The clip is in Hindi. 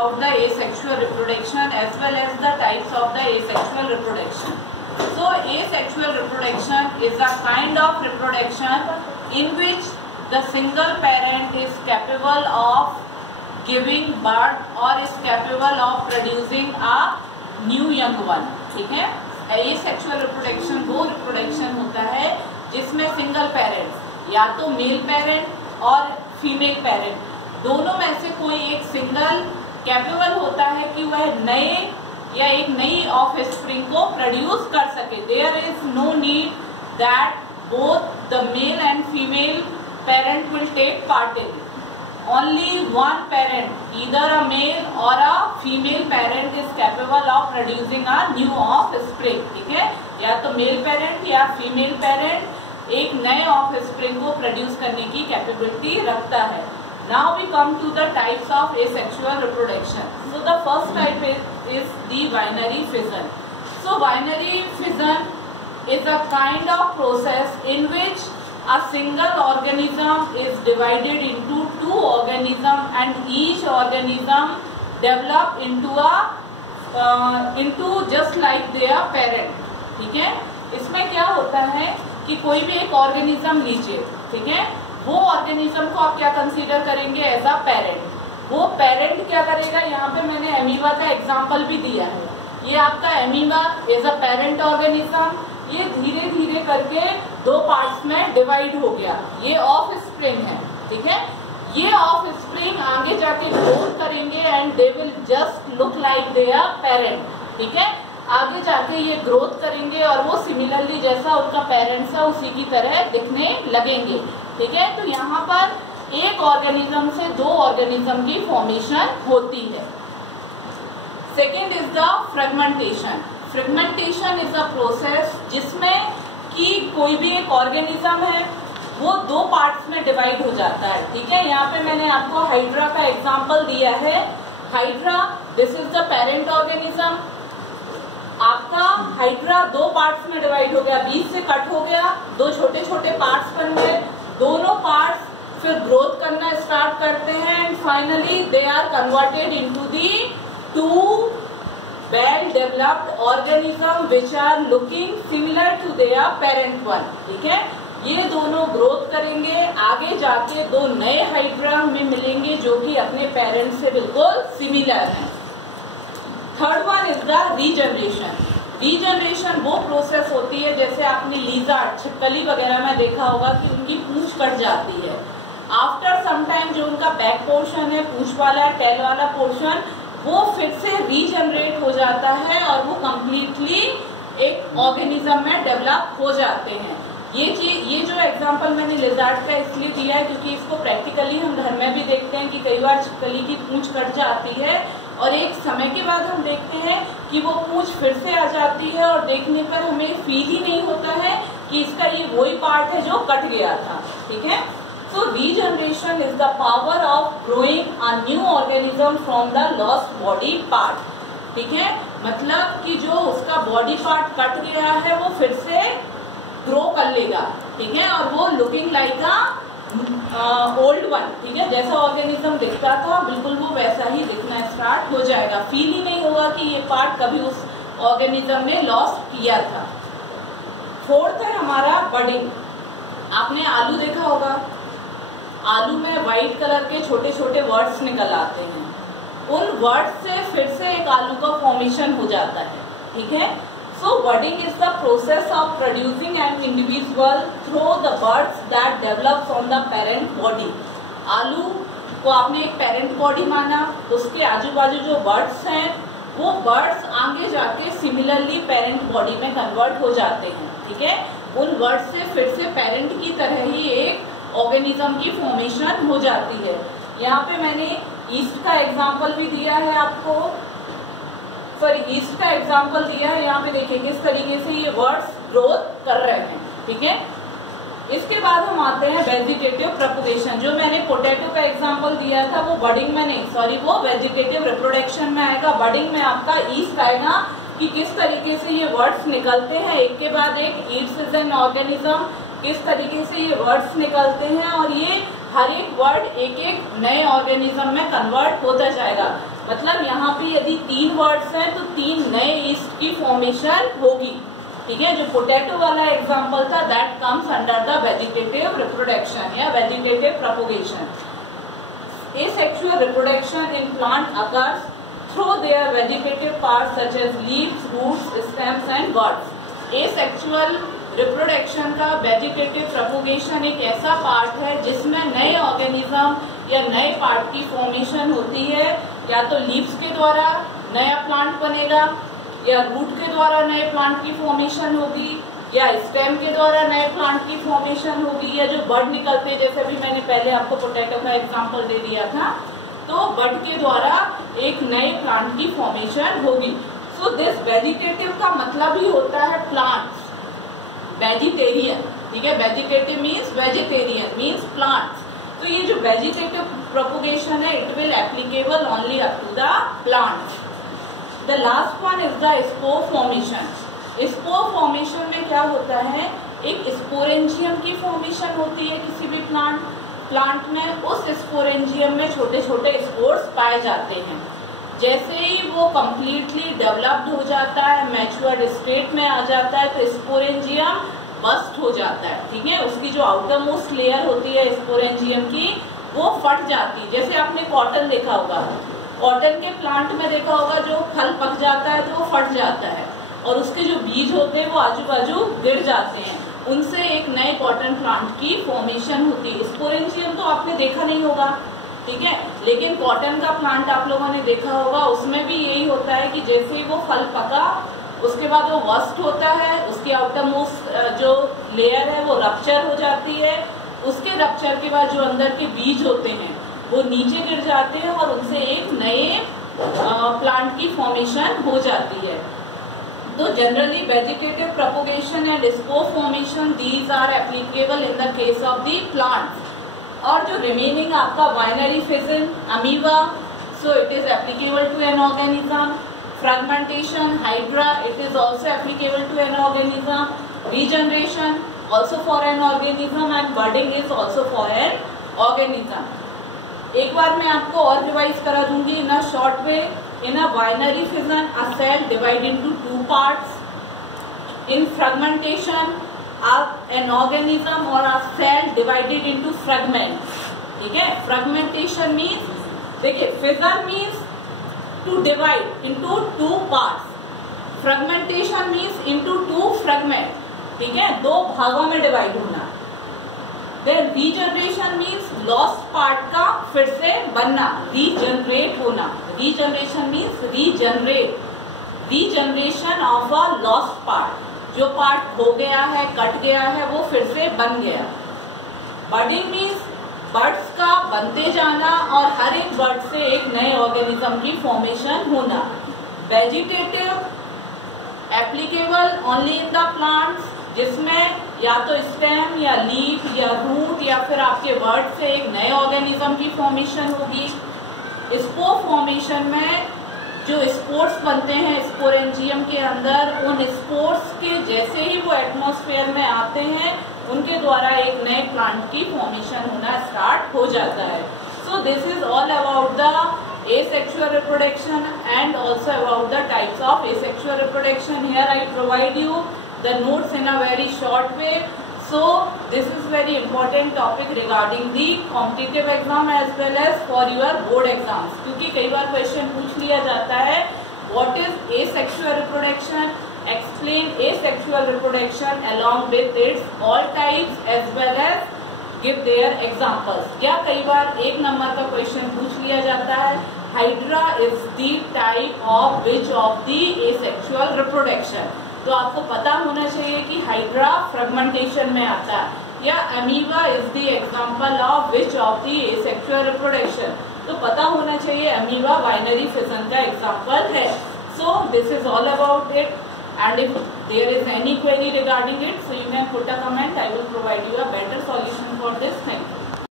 of the asexual reproduction as well as the types of the asexual reproduction. So asexual reproduction is a kind of reproduction in which the single parent is capable of giving birth or is capable of producing a new young one. ठीक है, asexual reproduction वो reproduction होता है जिसमें सिंगल पेरेंट या तो मेल पेरेंट और फीमेल पेरेंट दोनों में से कोई एक सिंगल कैपेबल होता है कि वह नए या एक नई ऑफ स्प्रिंग को प्रोड्यूस कर सके. There is no need that both the male and female parent will take part in. Only one parent, either a male or a female parent is capable of producing a new offspring. ठीक है, या तो मेल पेरेंट या फीमेल पेरेंट एक नए ऑफ स्प्रिंग को प्रोड्यूस करने की कैपेबिलिटी रखता है. Now we come to the types of asexual reproduction. So the first type is the binary fission. So binary fission is a kind of process in which a single organism is divided into two organisms and each organism develop into just like their parent. ठीक है, इसमें क्या होता है कि कोई भी एक ऑर्गेनिज्म लीजिए, ठीक है, वो ऑर्गेनिज्म को आप क्या कंसीडर करेंगे एज अ पेरेंट. वो पेरेंट क्या करेगा, यहाँ पे मैंने एमीबा का एग्जांपल भी दिया है. ये आपका amoeba as a parent organism ये धीरे धीरे करके दो पार्ट्स में डिवाइड हो गया. ये ऑफ स्प्रिंग है. ठीक है, ये ऑफ स्प्रिंग आगे जाके ग्रोथ करेंगे and they will just look like there parent. ठीक है, आगे जाके ये ग्रोथ करेंगे और वो सिमिलरली जैसा उनका पेरेंट्स है उसी की तरह दिखने लगेंगे. ठीक है, तो यहाँ पर एक ऑर्गेनिज्म से दो ऑर्गेनिज्म की फॉर्मेशन होती है. Second is the fragmentation. Fragmentation is a process जिसमें कि कोई भी एक ऑर्गेनिज्म है वो दो पार्ट्स में डिवाइड हो जाता है. ठीक है, यहाँ पे मैंने आपको हाइड्रा का एग्जांपल दिया है. Hydra, this is the parent organism. आपका हाइड्रा दो पार्ट्स में डिवाइड हो गया, बीच से कट हो गया, दो छोटे छोटे पार्ट्स बन गए. दोनों पार्ट्स फिर ग्रोथ करना स्टार्ट करते हैं and finally they are converted into the two well developed organism which are looking similar to their parent one. ठीक है, ये दोनों ग्रोथ करेंगे, आगे जाके दो नए हाइड्रा हमें मिलेंगे जो कि अपने पेरेंट से बिल्कुल सिमिलर हैं. Third one is the regeneration. Regeneration वो प्रोसेस होती है जैसे आपने लीजार्ड, छिपकली वगैरह में देखा होगा कि उनकी पूंछ कट जाती है. आफ्टर सम टाइम जो उनका बैक पोर्शन है, पूंछ वाला टेल वाला पोर्शन, वो फिर से रीजनरेट हो जाता है और वो कंप्लीटली एक ऑर्गेनिज्म में डेवलप हो जाते हैं. ये जो एग्जांपल मैंने लिजार्ड का इसलिए दिया है क्योंकि इसको प्रैक्टिकली हम घर में भी देखते हैं कि कई बार छिपकली की पूंछ कट जाती है और एक समय के बाद हम देखते हैं कि वो पूंछ फिर से आ जाती है और देखने पर हमें फील ही नहीं होता है कि इसका ये वही पार्ट है जो कट गया था. ठीक है, so regeneration is the power of growing a new organism from the lost body part. ठीक है, मतलब कि जो उसका बॉडी पार्ट कट गया है वो फिर से ग्रो कर लेगा. ठीक है, और वो लुकिंग लाइक ओल्ड वन. ठीक है, जैसा ऑर्गेनिज्म दिखता था बिल्कुल वो वैसा ही दिखना स्टार्ट हो जाएगा. फील ही नहीं होगा कि ये पार्ट कभी उस ऑर्गेनिज्म ने लॉस्ट किया था. फोर्थ है हमारा बडिंग. आपने आलू देखा होगा, आलू में व्हाइट कलर के छोटे छोटे वर्ड्स निकल आते हैं. उन वर्ड्स से फिर से एक आलू का फॉर्मेशन हो जाता है. ठीक है, so budding is the process of producing an individual through the buds that develop from the parent body. आलू को आपने एक पेरेंट बॉडी माना, उसके आजू बाजू जो बर्ड्स हैं वो बर्ड्स आगे जाके सिमिलरली पेरेंट बॉडी में कन्वर्ट हो जाते हैं. ठीक है, उन बर्ड्स से फिर से पेरेंट की तरह ही एक ऑर्गेनिज्म की फॉर्मेशन हो जाती है. यहाँ पे मैंने ईस्ट का एग्जाम्पल भी दिया है आपको, ईस्ट का एग्जाम्पल दिया है. यहाँ पे देखिए किस तरीके से ये वर्ड्स ग्रोथ कर रहे हैं. ठीक है, इसके बाद हम आते हैं वेजिटेटिव प्रोपगेशन. जो मैंने पोटैटो का एग्जाम्पल दिया था वो बडिंग में नहीं, सॉरी, वो वेजिटेटिव रिप्रोडक्शन में आएगा. बडिंग में आपका ईस्ट आएगा कि किस तरीके से ये वर्ड्स निकलते हैं एक के बाद एक. ईस्ट इज एन ऑर्गेनिज्म, किस तरीके से ये वर्ड्स निकलते हैं और ये हर एक वर्ड एक एक नए ऑर्गेनिज्म में कन्वर्ट होता जाएगा। मतलब यहाँ पे यदि 3 वर्ड्स हैं तो 3 नए ईस्ट की फॉर्मेशन होगी। ठीक है, जो पोटैटो वाला एग्जांपल था that comes under the vegetative reproduction या vegetative propagation. Asexual reproduction in plant occurs through their vegetative parts such as leaves, roots, stems and buds. Asexual reproduction का vegetative propagation एक ऐसा पार्ट है जिसमें नए ऑर्गेनिज्म या नए पार्ट की फॉर्मेशन होती है। या तो लीव्स के द्वारा नया प्लांट बनेगा, या रूट के द्वारा नए प्लांट की फॉर्मेशन होगी, या स्टेम के द्वारा नए प्लांट की फॉर्मेशन होगी, या जो बड निकलते हैं, जैसे भी मैंने पहले आपको पोटैटो का एग्जांपल दे दिया था, तो बड के द्वारा एक नए प्लांट की फॉर्मेशन होगी। सो दिस वेजिटेटिव का मतलब ही होता है प्लांट्स, वेजिटेरियन। ठीक है, vegetative means vegetarian means plants. तो ये जो वेजिटेटिव प्रोपगेशन है it will applicable only up to the plants. The last one is the spore formation. Spore formation में क्या होता है, एक स्पोरेंजियम की फॉर्मेशन होती है किसी भी प्लांट में। उस स्पोरेंजियम में छोटे छोटे स्पोर्स पाए जाते हैं। जैसे ही वो कंप्लीटली डेवलप्ड हो जाता है, मैच्योर्ड स्टेट में आ जाता है, तो स्पोरेंजियम बस्ट हो जाता है। ठीक है, उसकी जो आउटर मोस्ट लेयर होती है स्पोरेंजियम की वो फट जाती है। जैसे आपने कॉटन देखा होगा, कॉटन के प्लांट में देखा होगा, जो फल पक जाता है तो वो फट जाता है और उसके जो बीज होते हैं वो आजू बाजू गिर जाते हैं, उनसे एक नए कॉटन प्लांट की फॉर्मेशन होती है। स्पोरेंजियम तो आपने देखा नहीं होगा, ठीक है, लेकिन कॉटन का प्लांट आप लोगों ने देखा होगा। उसमें भी यही होता है कि जैसे ही वो फल पका उसके बाद वो वस्ट होता है, उसकी आउटर मोस्ट जो लेयर है वो रप्चर हो जाती है। उसके रप्चर के बाद जो अंदर के बीज होते हैं वो नीचे गिर जाते हैं और उनसे एक नए प्लांट की फॉर्मेशन हो जाती है। तो generally vegetative propagation and spore formation these are applicable in the case of the plant. और जो रिमेनिंग आपका binary fission, amoeba, so it is applicable to an organism. Fragmentation, hydra, it is also applicable to an organism. Regeneration also for an organism and budding is also for an organism. एक बार मैं आपको और रिवाइज करा दूंगी in a short way. In a binary fission a cell divide into 2 parts. In fragmentation an organism or a cell divided into fragments. ठीक है, fragmentation means, देखिए fission means to divide into 2 parts. Fragmentation means into 2 fragments. ठीक है, 2 भागों में डिवाइड होना। Then regeneration means lost part का फिर से बनना, रीजनरेट होना। Regeneration means regenerate, regeneration of a lost part. जो पार्ट खो गया है, कट गया है, वो फिर से बन गया। बडिंग मीन्स बर्ड्स का बनते जाना और हर एक बर्ड से एक नए ऑर्गेनिज्म की फॉर्मेशन होना। Vegetative applicable only in the plants, जिसमें या तो स्टेम या लीफ या रूट या फिर आपके बर्ड से एक नए ऑर्गेनिज्म की फॉर्मेशन होगी। स्पोर फॉर्मेशन में जो स्पोर्स बनते हैं स्पोरेंजियम के अंदर, उन स्पोर्स के जैसे ही वो एटमॉस्फेयर में आते हैं उनके द्वारा एक नए प्लांट की फॉर्मेशन होना स्टार्ट हो जाता है। So this is all about the asexual reproduction and also about the types of asexual reproduction. Here I provide you the notes in a very short way. So this is very important topic regarding the competitive exam as well as for your board exams, क्योंकि कई बार क्वेश्चन पूछ लिया जाता है what is asexual reproduction, explain asexual reproduction along with its all types as well as give their examples। या कई बार 1 नंबर का क्वेश्चन पूछ लिया जाता है hydra is the type of which of the asexual reproduction. तो आपको पता होना चाहिए कि हाइड्रा फ्रेगमेंटेशन में आता है, या amoeba is the example of which of the asexual reproduction. तो पता होना चाहिए अमीबा बाइनरी फिजन का एग्जांपल है। So this is all about it, and if there is any query regarding it, so you can put a comment. I will provide you a better solution for this. Thank you.